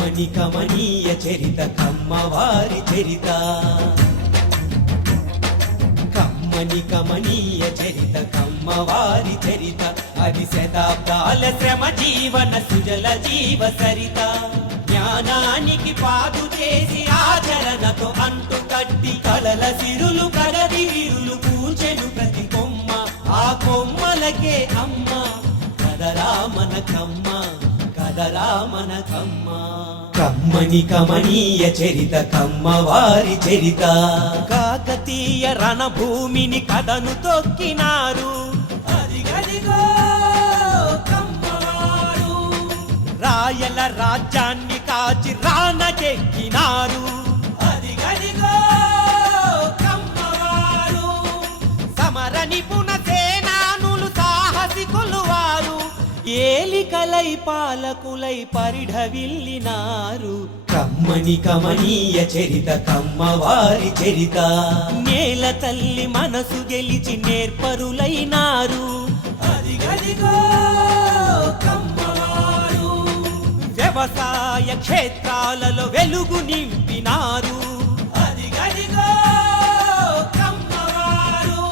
కమ్మని కమనీయ చరిత కమ్మవారి చరిత కమ్మని కమనీయ చరిత కమ్మవారి చరిత అది శతాబ్దాల శ్రమ జీవన సుజల జీవ సరిత జ్ఞానానికి పాదు చేసి ఆచరణతో అంటు కట్టి కలల సిరులు కగది విరులు పూచెను ప్రతి కొమ్మ ఆ కొమ్మలకే అమ్మ కదరా మన కమ్మ కదరా మన కమ్మ కమ్మని కమనీయ చరిత కమ్మవారి చరిత కాకతీయ రణభూమిని కథను తొక్కినారు అదిగదిగో కమ్మవారు రాయల రాజ్యాన్ని కాచి రానకెక్కినారు అదిగదిగో కమ్మవారు సమర నిపుణ సేనానులు సాహసికులు వారు ఏలికలై పాలకులై పరిఢవిల్లినారు కమ్మని కమనీయ చరిత కమ్మవారి చరిత నేల తల్లి మనసు గెలిచి నేర్పరులైనారు అదిగదిగో కమ్మవారు వ్యవసాయ క్షేత్రాలలో వెలుగు నింపినారు అదిగదిగో కమ్మవారు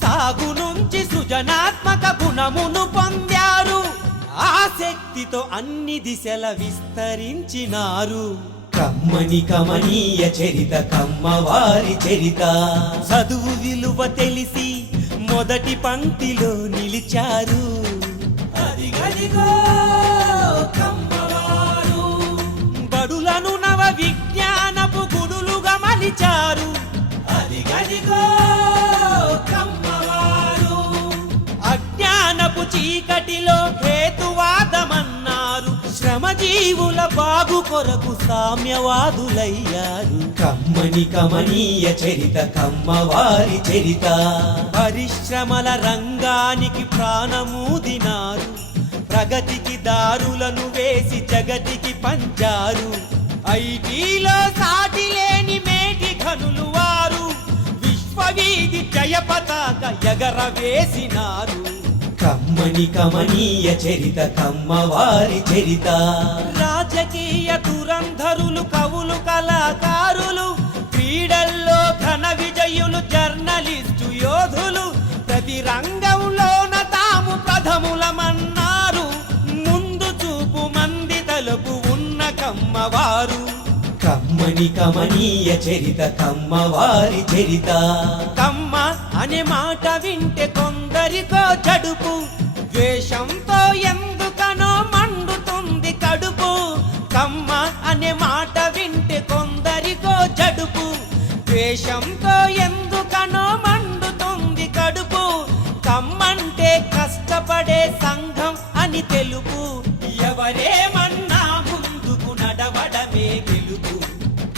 సాగు నుంచి సృజనాత్మక గుణమును పొందారు ఆ శక్తితో అన్ని దిశల విస్తరించినారు కమ్మని కమనీయ చరిత కమ్మవారి చరిత చదువు విలువ తెలిసి మొదటి పంక్తిలో నిలిచారు అదిగదిగో కమ్మవారు బడులను నవ విజ్ఞానపు గుడులుగా మలిచారు అదిగదిగో కమ్మవారు అజ్ఞానపు చీకటిలో హేతువాదమన్నారు శ్రమజీవుల బాగు కొరకు సామ్యవాదులయ్యారు కమ్మని కమనీయ చరిత కమ్మవారి చరిత పరిశ్రమల రంగానికి ప్రాణమూదినారు ప్రగతికి దారులను వేసి జగతికి పంచారు ఐటీలో సాటి లేని మేటి ఘనులు వారు విశ్వవీధి జయ పతాక ఎగరవేసినారు కమ్మని కమనీయ చరిత కమ్మవారి చరిత రాజకీయ దురంధరులు కవులు కళాకారులు క్రీడల్లో ఘన విజయులు జర్నలిస్టు యోధులు ప్రతి రంగంలోన తాము ప్రథములమన్నారు ముందు చూపు మంది తలుపు ఉన్న కమ్మవారు కమ్మని కమనీయ చరిత కమ్మవారి చరిత కమ్మ అనే మాట వింటే కొందరికో జడుపు ద్వేషంతో ఎందుకనో మండుతుంది కడుపు కమ్మ అనే మాట వింటే కొందరికో జడుపు ద్వేషంతో ఎందుకనో మండుతుంది కడుపు కమ్మంటే కష్టపడే సంఘం అని తెలుపు ఎవరేమన్నా ముందుకు నడవడమే గెలుపు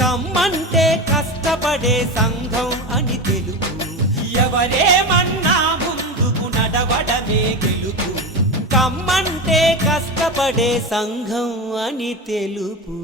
కమ్మంటే కష్టపడే సంఘం అని తెలుపు ఎవరేమన్నా ముందుకు నడవడమే గెలుపు కమ్మంటే కష్టపడే సంఘం అని తెలుపు